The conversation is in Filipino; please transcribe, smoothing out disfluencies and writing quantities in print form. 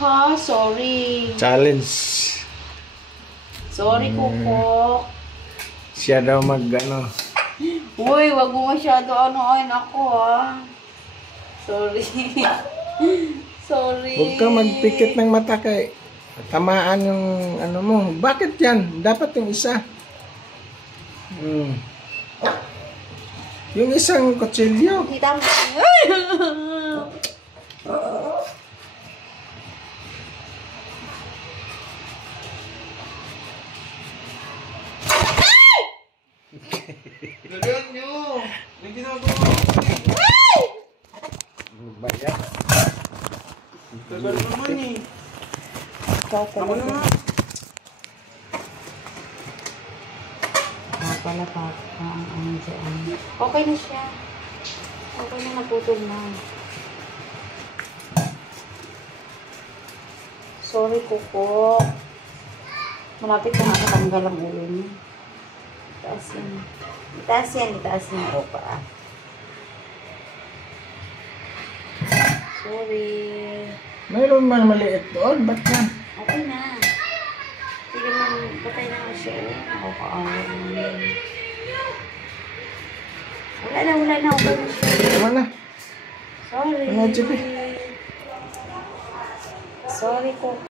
Ha? Sorry. Challenge. Sorry, Kukok. Siya daw mag-ano. Uy, wag mo masyado ano-ain ako, ha. Sorry. Sorry. Huwag ka magpikit ng mata kay tamaan yung ano mo. Bakit yan? Dapat yung isa. Yung isang kutsilyo. Kita mo. Lagyan nyo! May ginagawa ko. Bayan. Tagal naman eh. Ako na nga. Pala pa ang ano dyan. Okay na siya. Okay na, naputol na. Sorry, Kuko. Malapit na nga tanggal ang ulo niya. Itaas yan. Itaas yan. Itaas yan. O pa. Sorry. Mayroon man maliit doon. Ba't yan? Okay na. Sige man, patay na nga siya. Nakakaawa naman. Wala na. Okay na siya. Tama na. Sorry. Ano, Jeppy? Sorry po.